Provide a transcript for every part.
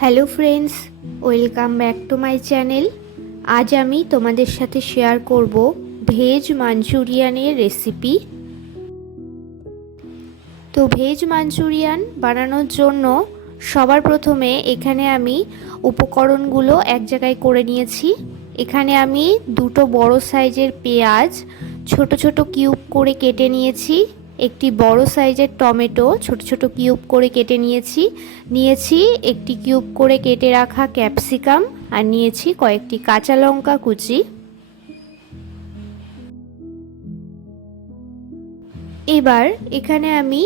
Hello friends, welcome back to my channel. আজ আমি তোমাদের সাথে শেয়ার করব ভেজ মাঞ্চুরিয়ানের রেসিপি। তো ভেজ মাঞ্চুরিয়ান বানানোর জন্য সবার প্রথমে এখানে আমি উপকরণগুলো এক জায়গায় করে নিয়েছি। এখানে আমি দুটো বড় সাইজের পেঁয়াজ ছোট ছোট কিউব করে কেটে নিয়েছি। একটি বড় সাইজের টমেটো ছোট ছোট কিউব করে কেটে নিয়েছি একটি কিউব করে কেটে রাখা ক্যাপসিকাম, আর নিয়েছি কয়েকটি কাঁচা লঙ্কা কুচি। এবার এখানে আমি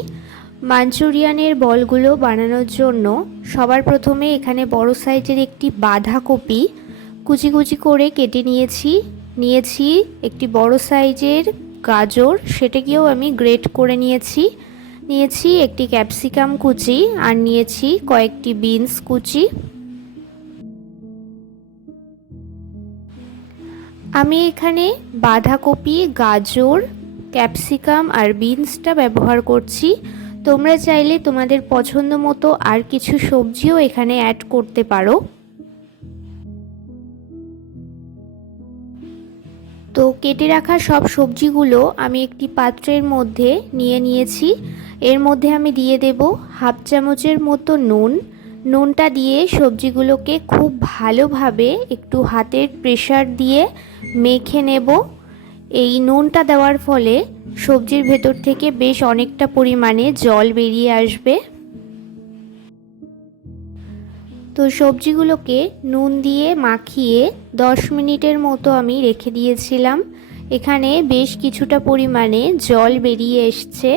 মাঞ্চুরিয়ানের বলগুলো বানানোর জন্য সবার প্রথমে এখানে বড় সাইজের একটি বাঁধাকপি কুচি কুচি করে কেটে নিয়েছি একটি বড় সাইজের গাজর, সেটাকেও আমি গ্রেট করে নিয়েছি একটি ক্যাপসিকাম কুচি, আর নিয়েছি কয়েকটি বিনস কুচি। আমি এখানে বাঁধাকপি, গাজর, ক্যাপসিকাম আর বিনসটা ব্যবহার করছি। তোমরা চাইলে তোমাদের পছন্দ মতো আর কিছু সবজিও এখানে অ্যাড করতে পারো। তো কেটে রাখা সব সবজিগুলো আমি একটি পাত্রের মধ্যে নিয়েছি। এর মধ্যে আমি দিয়ে দেব হাফ চামচের মতো নুনটা দিয়ে সবজিগুলোকে খুব ভালোভাবে একটু হাতের প্রেসার দিয়ে মেখে নেব। এই নুনটা দেওয়ার ফলে সবজির ভেতর থেকে বেশ অনেকটা পরিমাণে জল বেরিয়ে আসবে। তো সবজিগুলোকে নুন দিয়ে মাখিয়ে 10 মিনিটের মতো আমি রেখে দিয়েছিলাম। এখানে বেশ কিছুটা পরিমাণে জল বেরিয়ে এসছে।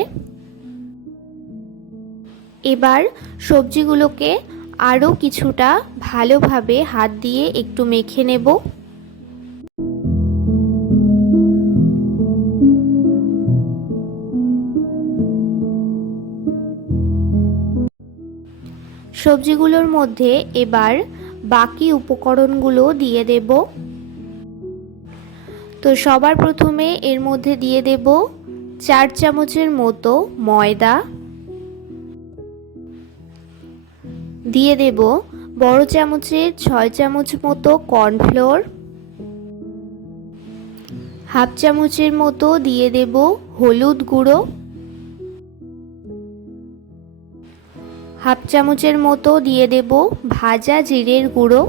এবার সবজিগুলোকে আরও কিছুটা ভালোভাবে হাত দিয়ে একটু মেখে নেব। সবজিগুলোর মধ্যে এবার বাকি উপকরণগুলো দিয়ে দেব। তো সবার প্রথমে এর মধ্যে দিয়ে দেব 4 চামচের মতো ময়দা, দিয়ে দেব বড় চামচের 6 চামচ মতো কর্নফ্লোর, হাফ চামচের মতো দিয়ে দেব হলুদ গুঁড়ো, হাফ চামচের মতো দিয়ে দেব ভাজা জিরের গুঁড়ো,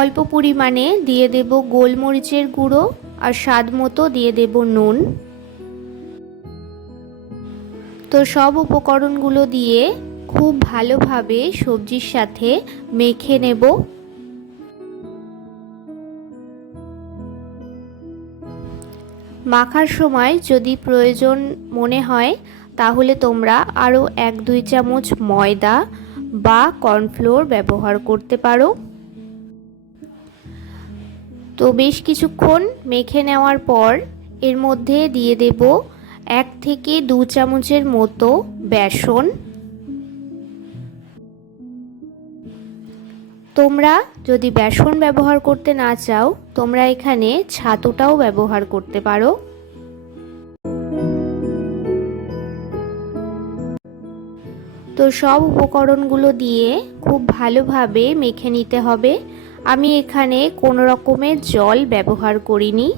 অল্প পরিমাণে দিয়ে দেব গোলমরিচের গুঁড়ো, আর স্বাদ মতো দিয়ে দেব নুন। তো সব উপকরণগুলো দিয়ে খুব ভালোভাবে সবজির সাথে মেখে নেব। মাখার সময় যদি প্রয়োজন মনে হয় তাহলে তোমরা আরও 1-2 চামচ ময়দা বা কর্নফ্লোর ব্যবহার করতে পারো। তো বেশ কিছুক্ষণ মেখে নেওয়ার পর এর মধ্যে দিয়ে দেব 1 থেকে 2 চামচের মতো বেসন। তোমরা যদি বেসন ব্যবহার করতে না চাও তোমরা এখানে ছাতুটাও ব্যবহার করতে পারো। তো সব উপকরণগুলো দিয়ে খুব ভালোভাবে মেখে নিতে হবে। আমি এখানে কোনো রকমের জল ব্যবহার করিনি।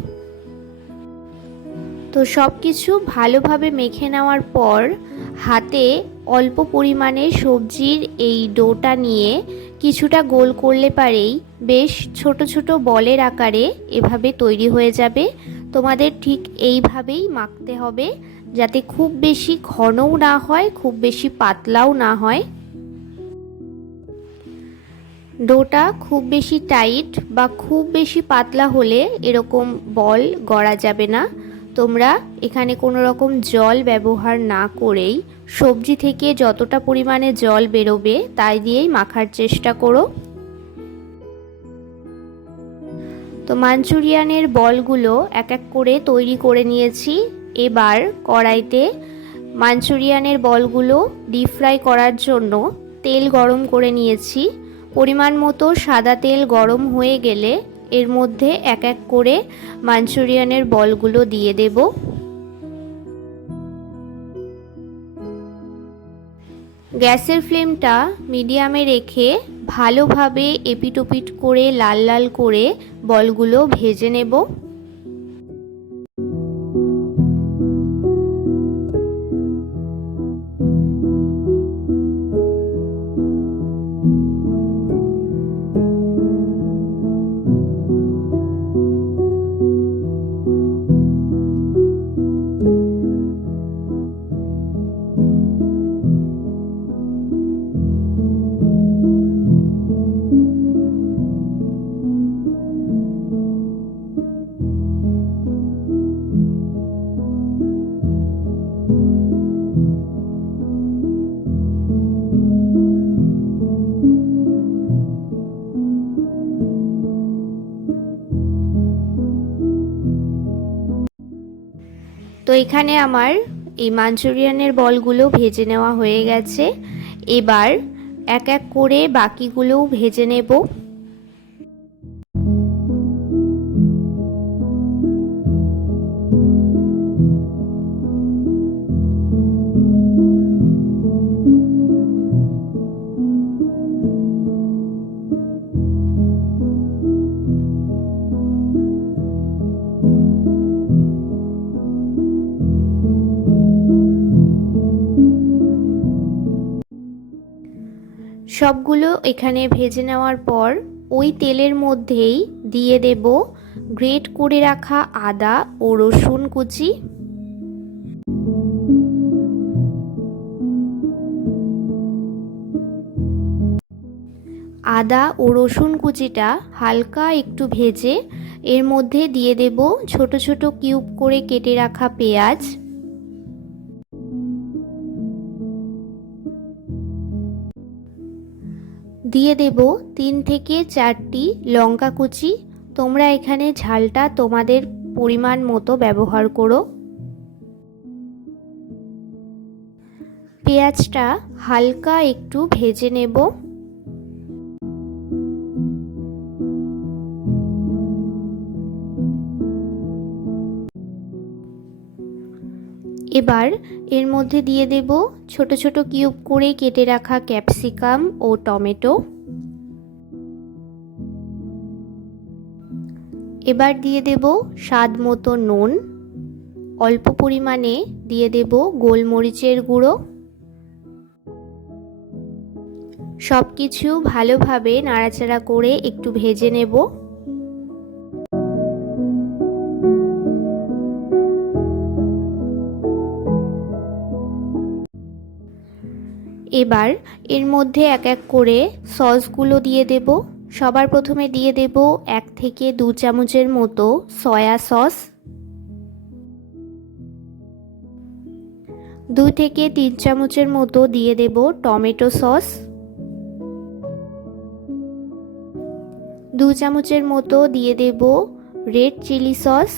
তো সব কিছু ভালোভাবে মেখে নেওয়ার পর হাতে অল্প পরিমাণে সবজির এই ডোটা নিয়ে কিছুটা গোল করলে পারেই বেশ ছোট ছোট বলের আকারে এভাবে তৈরি হয়ে যাবে। তোমাদের ঠিক এইভাবেই মাখতে হবে, যাতে খুব বেশি ঘনও না হয় খুব বেশি পাতলাও না হয়। ডোটা খুব বেশি টাইট বা খুব বেশি পাতলা হলে এরকম বল গড়া যাবে না। তোমরা এখানে কোনো রকম জল ব্যবহার না করেই সবজি থেকে যতটা পরিমাণে জল বেরোবে তাই দিয়েই মাখার চেষ্টা করো। তো মাঞ্চুরিয়ানের বলগুলো এক এক করে তৈরি করে নিয়েছি। এবার কড়াইতে মাঞ্চুরিয়ানের বলগুলো ডিপ ফ্রাই করার জন্য তেল গরম করে নিয়েছি। পরিমাণ মতো সাদা তেল গরম হয়ে গেলে এর মধ্যে এক এক করে মাঞ্চুরিয়ানের বলগুলো দিয়ে দেব। গ্যাসের ফ্লেমটা মিডিয়ামে রেখে ভালোভাবে এপিট ওপিট করে লাল লাল করে বলগুলো ভেজে নেব। তো এখানে আমার এই মাঞ্চুরিয়ানের বলগুলো ভেজে নেওয়া হয়ে গেছে। এবার এক এক করে বাকিগুলোও ভেজে নেব। সবগুলো এখানে ভেজে নেওয়ার পর ওই তেলের মধ্যেই দিয়ে দেব গ্রেট করে রাখা আদা ও রসুন কুচি। আদা ও রসুন কুচিটা হালকা একটু ভেজে এর মধ্যে দিয়ে দেব ছোট ছোট কিউব করে কেটে রাখা পেঁয়াজ। দিয়ে দেব 3 থেকে 4টি লঙ্কা কুচি। তোমরা এখানে ঝালটা তোমাদের পরিমাণ মতো ব্যবহার করো। পেঁয়াজটা হালকা একটু ভেজে নেব। এবার এর মধ্যে দিয়ে দেব ছোট ছোট কিউব করে কেটে রাখা ক্যাপসিকাম ও টমেটো। এবার দিয়ে দেব স্বাদ মতো নুন। অল্প পরিমাণে দিয়ে দেব গোলমরিচের গুঁড়ো। সব কিছু ভালোভাবে নাড়াচাড়া করে একটু ভেজে নেব। এবার এর মধ্যে এক এক করে সসগুলো দিয়ে দেব। সবার প্রথমে দিয়ে দেব 1 থেকে 2 চামচের মতো সয়া সস, 2 থেকে 3 চামচের মতো দিয়ে দেব টমেটো সস, 2 চামচের মতো দিয়ে দেব রেড চিলি সস,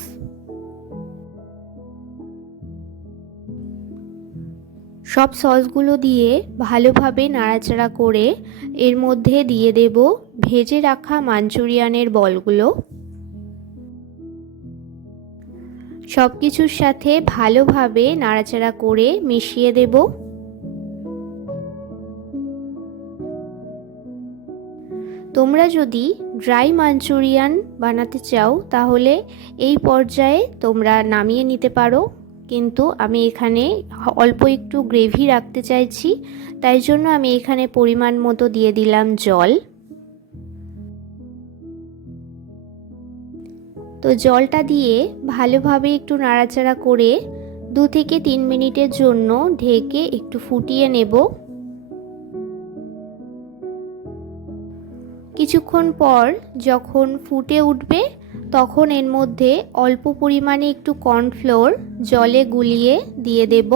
সব সসগুলো দিয়ে ভালোভাবে নাড়াচাড়া করে এর মধ্যে দিয়ে দেব ভেজে রাখা মাঞ্চুরিয়ানের বলগুলো। সব কিছুর সাথে ভালোভাবে নাড়াচাড়া করে মিশিয়ে দেব। তোমরা যদি ড্রাই মাঞ্চুরিয়ান বানাতে চাও তাহলে এই পর্যায়ে তোমরা নামিয়ে নিতে পারো, কিন্তু আমি এখানে অল্প একটু গ্রেভি রাখতে চাইছি, তাই জন্য আমি এখানে পরিমাণ মতো দিয়ে দিলাম জল। তো জলটা দিয়ে ভালোভাবে একটু নাড়াচাড়া করে 2 থেকে 3 মিনিটের জন্য ঢেকে একটু ফুটিয়ে নেব। কিছুক্ষণ পর যখন ফুটে উঠবে তখন এর মধ্যে অল্প পরিমাণে একটু কর্নফ্লোর জলে গুলিয়ে দিয়ে দেব।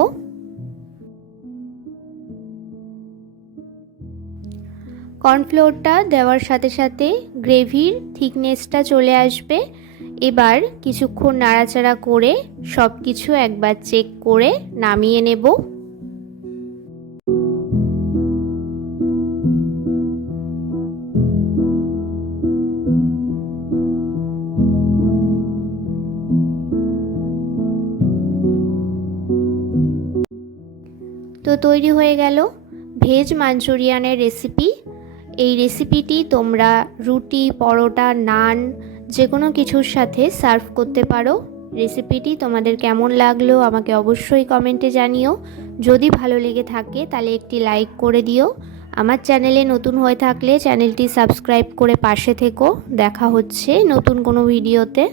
কর্নফ্লোরটা দেওয়ার সাথে সাথে গ্রেভির থিকনেসটা চলে আসবে। এবার কিছুক্ষণ নাড়াচাড়া করে সব কিছু একবার চেক করে নামিয়ে নেব। তো তৈরি হয়ে গেল ভেজ মাঞ্চুরিয়ানের রেসিপি। এই রেসিপিটি তোমরা রুটি, পরোটা, নান যে কোনো কিছুর সাথে সার্ভ করতে পারো। রেসিপিটি তোমাদের কেমন লাগলো আমাকে অবশ্যই কমেন্টে জানিও। যদি ভালো লেগে থাকে তাহলে একটি লাইক করে দিও। আমার চ্যানেলে নতুন হয়ে থাকলে চ্যানেলটি সাবস্ক্রাইব করে পাশে থেকো। দেখা হচ্ছে নতুন কোনো ভিডিওতে।